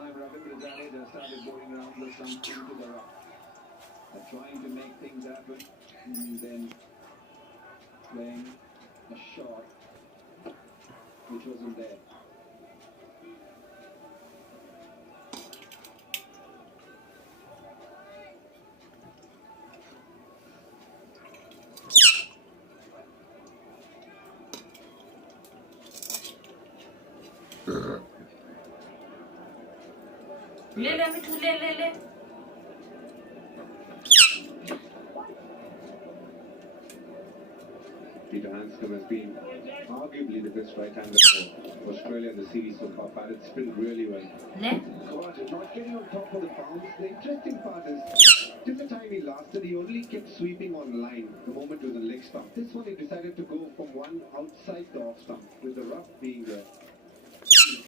time Ravindra Jadeja started going around the stump into the rough. Trying to make things happen, and then playing a shot which wasn't there. ले मिठू ले Peter Hanscom has been arguably the best right-hander for Australia in the series so far. Parrot spilled really well. God, not getting on top of the bounce. The interesting part is, till the time he lasted, he only kept sweeping on line the moment it was a leg stump. This one he decided to go from one outside the off stump, with the rough being there.